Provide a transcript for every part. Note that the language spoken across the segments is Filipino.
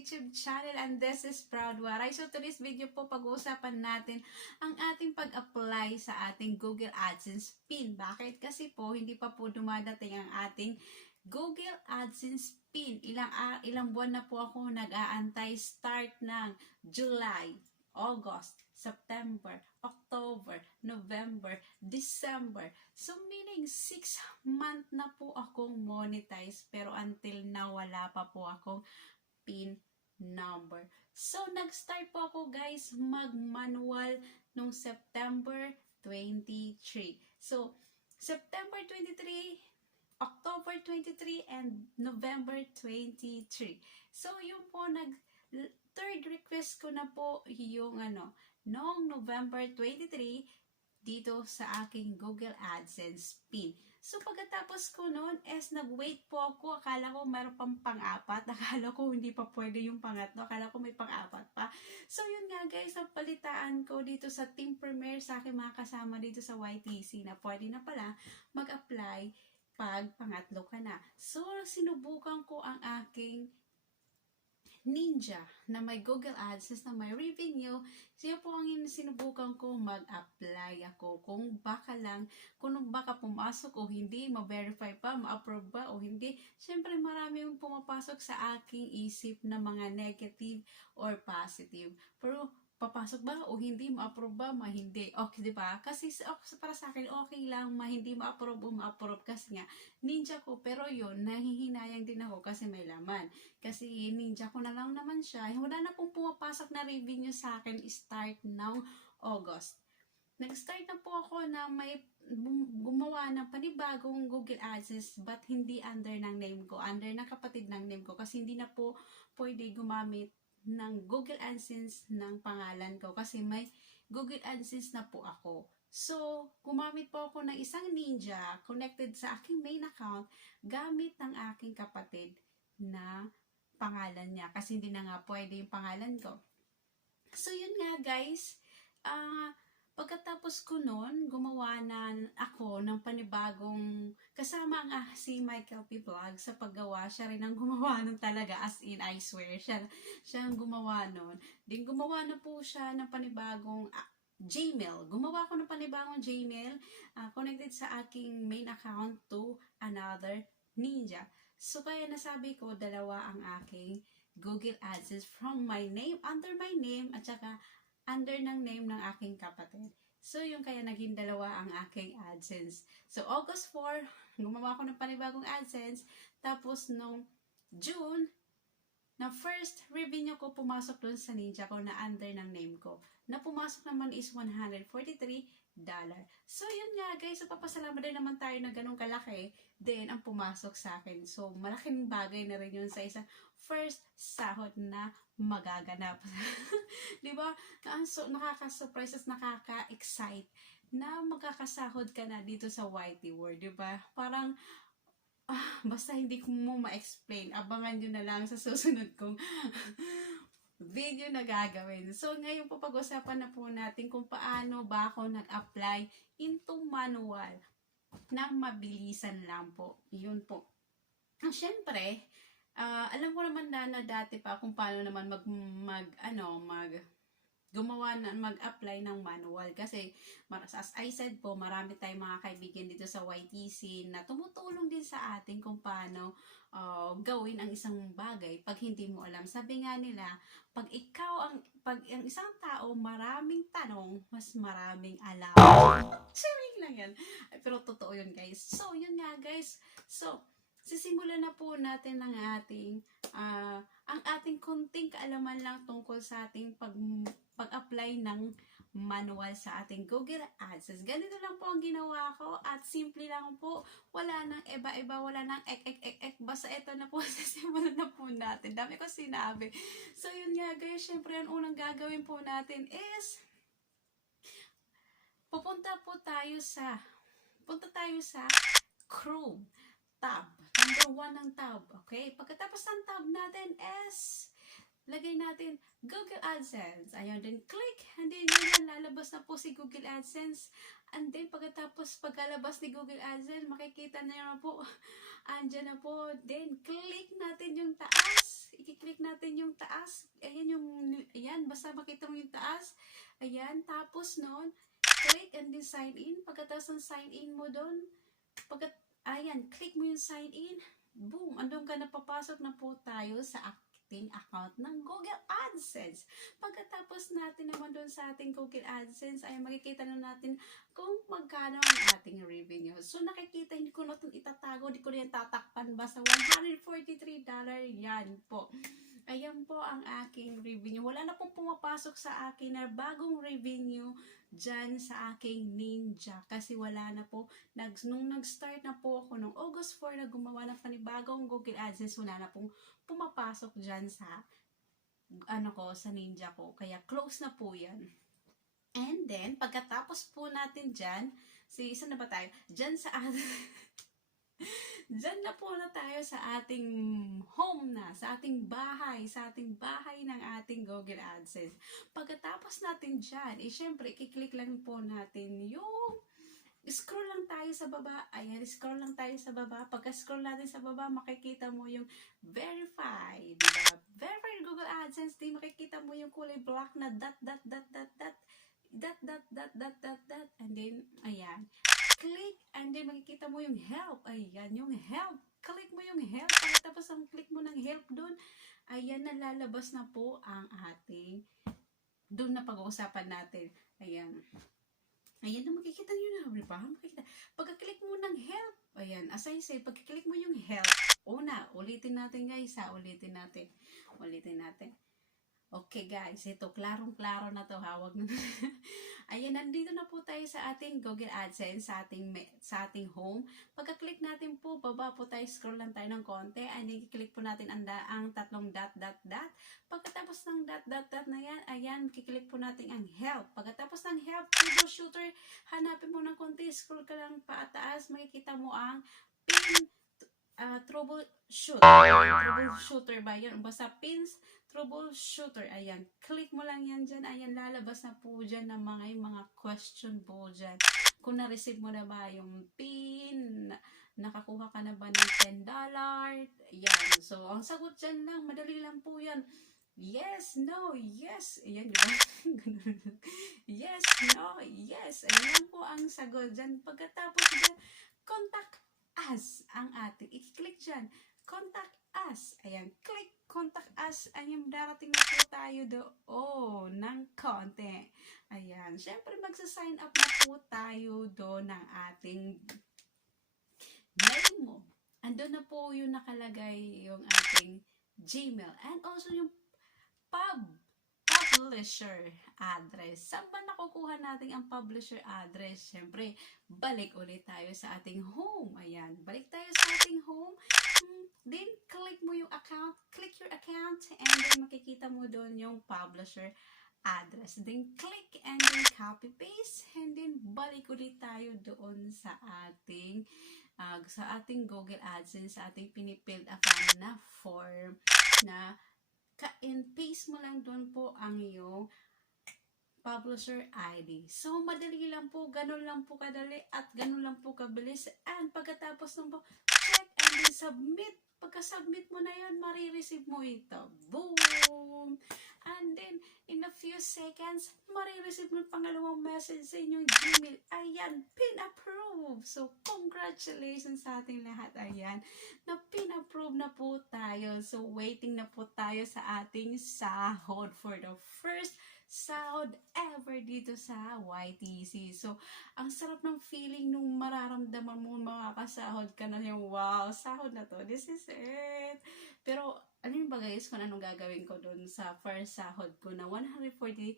YouTube channel, and this is Proud Waray. So today's video po, pag-uusapan natin ang ating pag-apply sa ating Google AdSense PIN. Bakit? Kasi po, hindi pa po dumadating ang ating Google AdSense PIN. Ilang buwan na po ako nag-aantay, start ng July, August, September, October, November, December. So meaning 6 month na po akong monetize, pero until now wala pa po akong PIN number. So nag-start po ako guys mag-manual nung September 23. So September 23, October 23, and November 23. So yun po, third request ko na po yung noong November 23 dito sa aking Google AdSense PIN. So pagkatapos ko noon nag-wait po ako. Akala ko mayroon pang pang-apat. Akala ko hindi pa pwede yung pangatlo. Akala ko may pang-apat pa. So yun nga guys, ang palitaan ko dito sa Team Premier sa aking mga kasama dito sa YTC na pwede na pala mag-apply pag pangatlo ka na. So sinubukan ko ang aking Ninja na may Google AdSense na may revenue. Siya po ang sinubukan ko mag-apply ako. Kung baka pumasok o hindi, ma-verify pa, ma-approve ba o hindi. Siyempre marami yung pumapasok sa aking isip na mga negative or positive. Pero papasok ba o hindi, ma-approve ba, hindi. Okay, di ba? Kasi para sa akin, okay lang, hindi ma-approve o ma-approve kasi nga, ninja ko. Pero yun, nahihinayang din ako kasi may laman. Kasi ninja ko na lang naman siya. Wala na pong pumapasok na revenue sa akin start ng August. Nag-start na po ako na may gumawa ng panibagong Google AdSense but hindi under ng name ko. Under ng kapatid ng name ko kasi hindi na po pwede gumamit ng Google AdSense ng pangalan ko kasi may Google AdSense na po ako. So, gumamit po ako ng isang Ninja connected sa aking main account gamit ng aking kapatid na pangalan niya kasi hindi na nga pwede yung pangalan ko. So, yun nga guys, pagkatapos ko nun, gumawa na ako ng panibagong kasama ang si Michael P. Vlog sa paggawa. Siya rin ang gumawa nun talaga, as in I swear. Siya ang gumawa nun. Din gumawa na po siya ng panibagong Gmail. Gumawa ko ng panibagong Gmail connected sa aking main account to another Ninja. So kaya nasabi ko, dalawa ang aking Google AdSense from my name, under my name, at saka under ng name ng aking kapatid. So, yung kaya naging dalawa ang aking AdSense. So, August 4, gumawa ko ng panibagong AdSense. Tapos, nung June, na first revenue ko pumasok dun sa Ninja ko na under ng name ko. Na pumasok naman is $143. So, yun nga guys. So, papasalamat din naman tayo na ganun kalaki. Then, ang pumasok sa akin. So, malaking bagay na rin yun sa isang first sahod na magaganap. Diba? So, nakaka-surprise at nakaka-excite na magkakasahod ka na dito sa YT World. Diba? Parang, basta hindi ko mo ma-explain. Abangan nyo na lang sa susunod kong video na gagawin. So, ngayon po pag-usapan na po natin kung paano ba ako nag-apply into manual na mabilisan lang po. Yun po. Siyempre, alam ko naman na dati pa kung paano naman mag-apply ng manual kasi as I said po, marami tayong mga kaibigan dito sa YTC na tumutulong din sa atin kung paano gawin ang isang bagay pag hindi mo alam. Sabi nga nila, pag ang isang tao maraming tanong, mas maraming alam. Sharing lang yan. Pero totoo yun guys. So yun nga guys. So sisimulan na po natin ang ating konting kaalaman lang tungkol sa ating pag-apply ng manual sa ating Google AdSense. Ganito lang po ang ginawa ko at simple lang po. Wala nang iba-iba, wala nang ek. Basta ito na po, sisimulan na po natin. Dami ko sinabi. So yun nga guys, syempre ang unang gagawin po natin is punta tayo sa Chrome tab. Number 1 ng tab. Okay? Pagkatapos ng tab natin is lagay natin Google AdSense. Ayun, then click. And then yun, lalabas na po si Google AdSense. And then pagkalabas ni Google AdSense, makikita na po, andyan na po. Then click natin yung taas. i-click natin yung taas. Ayan, basta makita mo yung taas. Ayan, tapos nun, click and then sign in. Pagkatapos ng sign in mo doon, ayan, click mo yung sign in. Boom, andun ka na, papasok na po tayo sa ating account ng Google AdSense. Pagkatapos natin naman doon sa ating Google AdSense, ay makikita na natin kung magkano ang ating revenue. So nakikita, hindi ko na itong itatago, hindi ko na yan tatakpan, basta $143 yan po. Ayan po ang aking revenue. Wala na pong pumapasok sa akin na bagong revenue dyan sa aking Ninja. Kasi wala na po. Nung nag-start na po ako nung August 4 na gumawa ng panibagong Google AdSense, wala na pong pumapasok dyan sa sa Ninja ko. Kaya close na po yan. And then, pagkatapos po natin dyan, isa na ba tayo? Dyan sa Diyan na po na tayo sa ating home na, sa ating bahay ng ating Google AdSense. Pagkatapos natin dyan, syempre, i-click lang po natin yung scroll lang tayo sa baba. Ayan, scroll lang tayo sa baba. Pagka-scroll natin sa baba, makikita mo yung verified, diba? Verified Google AdSense, di makikita mo yung kulay black na dot, and then, ayan. Click, and then makikita mo yung help. Ayan, yung help. Click mo yung help. Pagkatapos ang click mo ng help doon, ayan, nalalabas na po ang ating doon na pag-uusapan natin. Ayan. Ayan na, makikita nyo na. Diba? Makikita. Pagka-click mo ng help, ayan, as I say, pagka-click mo yung help, ulitin natin guys ha. Ulitin natin. Okay guys, ito klarong-klaro na to, hawag na. Ayan, nandito na po tayo sa ating Google AdSense, sa ating home. Pagka-click natin po, baba po tayo, scroll lang tayo ng konti, and then click po natin ang tatlong dot. Pagkatapos ng dot na yan, ayan, kiklik po natin ang help. Pagkatapos ng help, troubleshooter, hanapin mo ng konti, scroll ka lang paataas, makikita mo ang pin troubleshooter ba yun? Basta pins troubleshooter. Ayan. Click mo lang yan dyan. Ayan, lalabas na po dyan ng mga question po dyan. Kung na-receive mo na ba yung pin, nakakuha ka na ba ng $10? Ayan. So, ang sagot dyan lang, madali lang po yan. Yes, no, yes. Ayan, diba? Yes, no, yes. Ayan po ang sagot dyan. Pagkatapos dyan, contact us ang ating. I-click dyan. Contact us. Ayan. Click contact us. Ayan. Darating na po tayo doon ng konti. Ayan. Siyempre, magsa-sign up na po tayo doon ng ating name mo. Andun na po yung nakalagay yung ating Gmail. And also yung publisher address. Saan ba nakukuha natin ang publisher address? Siyempre, balik ulit tayo sa ating home. Ayan, balik tayo sa ating home. Then, click mo yung account. Click your account and then makikita mo doon yung publisher address. Then, click and then copy paste and then balik ulit tayo doon sa ating Google AdSense, sa ating pinipill account na form na and paste mo lang doon po ang iyong publisher ID. So, madali lang po, ganun lang po kadali at ganun lang po kabilis. And pagkatapos ng po, check and then submit. Pagka-submit mo na yun, marireceive mo ito. Boom! And then, in a few seconds, marireceive mo yung pangalawang message sa inyong Gmail. Ayan, pin-approve. So, congratulations sa ating lahat. Ayan, na pin-approve na po tayo. So, waiting na po tayo sa ating sahod for the first sahod ever dito sa YTC. So, ang sarap ng feeling nung mararamdaman mo makakasahod ka na yung wow, sahod na to. This is it. Pero, ano yung ba guys, kung anong gagawin ko dun sa first sahod ko na $143?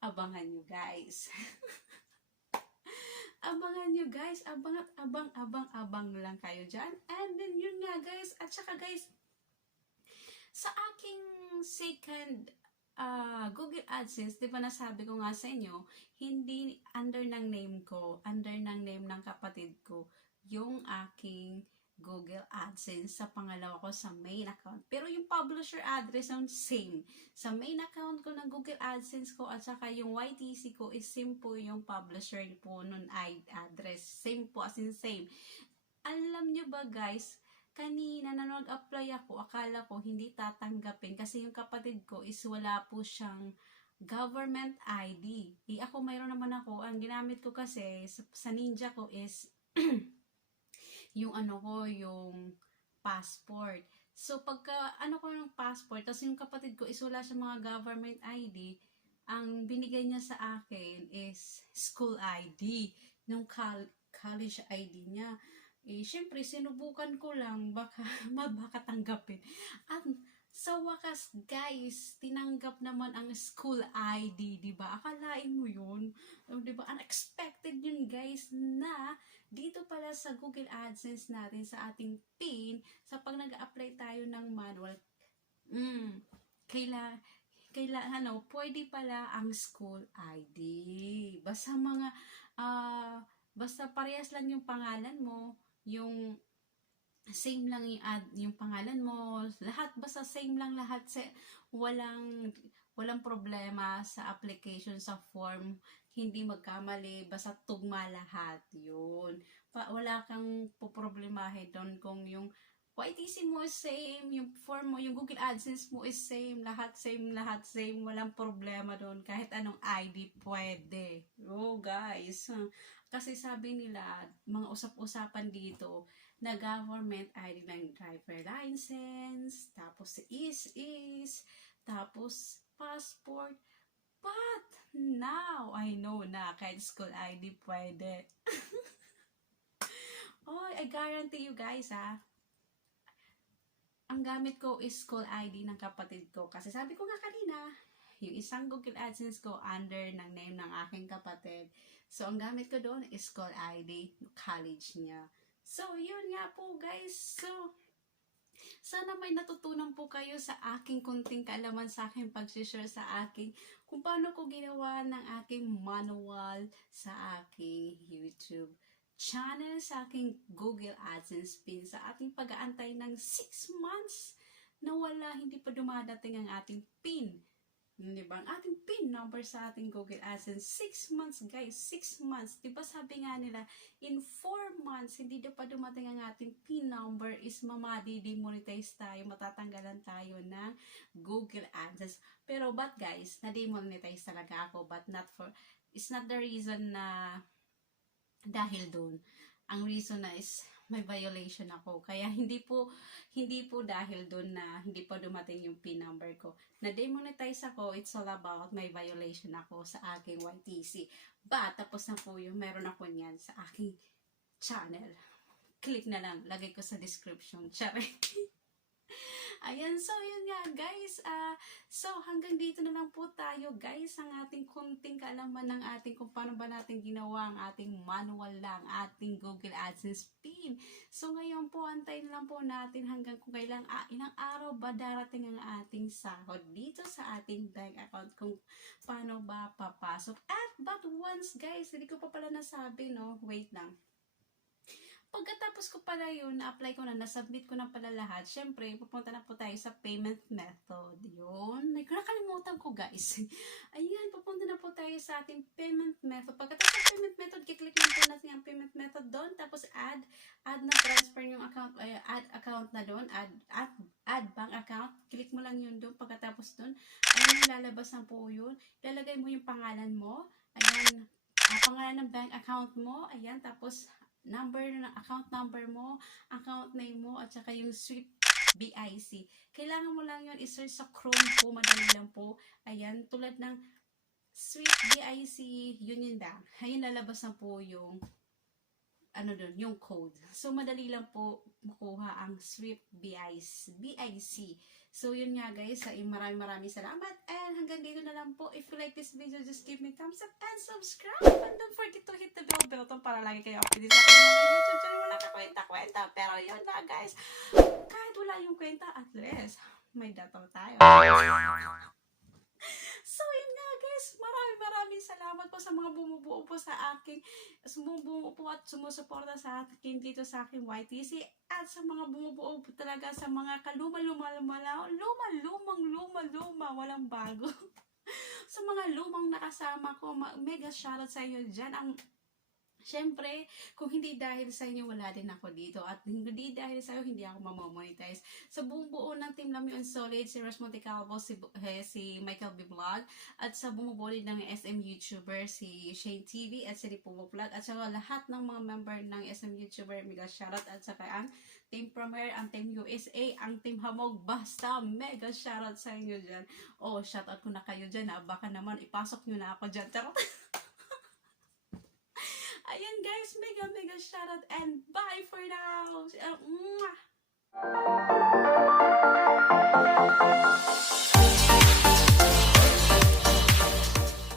Abangan nyo guys. Abangan nyo guys. Abang lang kayo dyan. And then yun nga guys. At saka guys, sa aking second Google AdSense, di ba nasabi ko nga sa inyo, hindi under ng name ko, under ng name ng kapatid ko, yung aking Google AdSense sa pangalawa ko sa main account. Pero yung publisher address ang same. Sa main account ko ng Google AdSense ko at saka yung YTC ko is same po yung publisher po nun address. Same po, as in same. Alam nyo ba guys, kanina na nag-apply ako, akala ko hindi tatanggapin kasi yung kapatid ko is wala po siyang government ID. Ako mayroon naman ako, ang ginamit ko kasi sa Ninja ko is yung ano ko, yung passport. So pagka ano ko yung passport, tapos yung kapatid ko is wala siyang mga government ID, ang binigay niya sa akin is school ID, yung college ID niya. Syempre, sinubukan ko lang, baka, baka tanggapin. At sa wakas, guys, tinanggap naman ang school ID, di ba? Akalain mo yun? Di ba? Unexpected yun, guys, na dito pala sa Google AdSense natin, sa ating PIN, sa pag nag-apply tayo ng manual, pwede pala ang school ID. Basta basta parehas lang yung pangalan mo, yung same lang yung pangalan mo, lahat basta same lang lahat, walang problema sa application, sa form, hindi magkamali, basta tugma lahat yun. Wala kang poproblemahin doon kung yung YTC mo is same, yung form mo, yung Google AdSense mo is same, lahat same, walang problema doon, kahit anong ID pwede. Oh guys, kasi sabi nila, mga usap-usapan dito, na government ID ng driver license, tapos tapos passport, but now, I know na, kahit school ID pwede. Oh, I guarantee you guys ang gamit ko is school ID ng kapatid ko. Kasi sabi ko nga kanina, yung isang Google AdSense ko under ng name ng aking kapatid. So, ang gamit ko doon is school ID, college niya. So, yun nga po guys. So, sana may natutunan po kayo sa aking kunting kaalaman, sa aking pag-share sa aking kung paano ko ginawa ng aking manual sa aking YouTube channel, sa aking Google AdSense PIN, sa ating pag-aantay ng 6 months na hindi pa dumadating ang ating PIN. Diba? Ang ating PIN number sa ating Google AdSense, 6 months guys, 6 months. Diba sabi nga nila, in 4 months, hindi pa dumating ang ating PIN number, is demonetize tayo, matatanggalan tayo ng Google AdSense. Pero but guys, na-demonetize talaga ako, but it's not the reason na dahil doon. Ang reason na is may violation ako. Kaya hindi po dahil doon na hindi pa dumating yung PIN number ko. Na-demonetize ako, it's all about may violation ako sa aking YTC. But tapos na po yung meron ako niyan sa aking channel. Click na lang, lagay ko sa description. Charing. Ayan, so yun nga guys, so hanggang dito na lang po tayo guys, ang ating kunting kaalaman ng ating kung paano ba natin ginawa ang ating manual lang, ating Google AdSense PIN. So ngayon po, antayin lang po natin hanggang kung ilang araw ba darating ang ating sahod dito sa ating bank account, kung paano ba papasok. But once guys, hindi ko pa pala nasabi, no, wait lang. Pagkatapos ko pala yun, na-apply ko na, nasubmit ko na pala lahat, syempre, pupunta na po tayo sa payment method. Yun, nakalimutan ko guys. Ayan, pupunta na po tayo sa ating payment method. Pagkatapos sa payment method, kiklik lang po natin ang payment method doon, tapos add na transfer yung account, add account na doon, add bank account, click mo lang yun doon. Pagkatapos doon, ayun, lalabas na po yun. Lalagay mo yung pangalan mo, ayan, pangalan ng bank account mo, ayan, tapos account number mo, account name mo, at saka yung SWIFT BIC. Kailangan mo lang yun i-search sa Chrome po, madali lang po. Ayan, tulad ng SWIFT BIC Union Bank. Ayun, lalabas na po yung yung code. So, madali lang po makuha ang SWIFT BIC. So, yun nga guys, maraming salamat. And hanggang dito na lang po. If you like this video, just give me thumbs up and subscribe. And don't forget to hit the bell button para lagi kayo updated sa aking mga YouTube channel. Wala ka kwenta-kwenta. Pero yun na guys, kahit wala yung kwenta, at least may dataw tayo. So, yun nga guys, maraming salamat po sa mga bumubuo po sa aking, bumubuo po at sumusuporta sa akin dito sa aking YTC, at sa mga bumubuo po talaga sa mga lumang walang bago. Sa mga lumang nakasama ko, mega shoutout sa inyo dyan. Siyempre, kung hindi dahil sa inyo, wala din ako dito. At hindi dahil sa iyo, hindi ako mamamonetize. Sa buong buo ng Team Lami on Solid, si Ros Montecalvo, si Michael B. Vlog, at sa bumubuo din ng SM YouTuber, si Shane TV, at si Ripumo Vlog, at sa lahat ng mga member ng SM YouTuber, mega shoutout, at saka ang Team Premier, ang Team USA, ang Team Hamog, basta mega shoutout sa inyo dyan. Oh, shoutout ko na kayo dyan ha. Baka naman ipasok nyo na ako dyan. Charot! Ayan guys, mega shoutout and bye for now!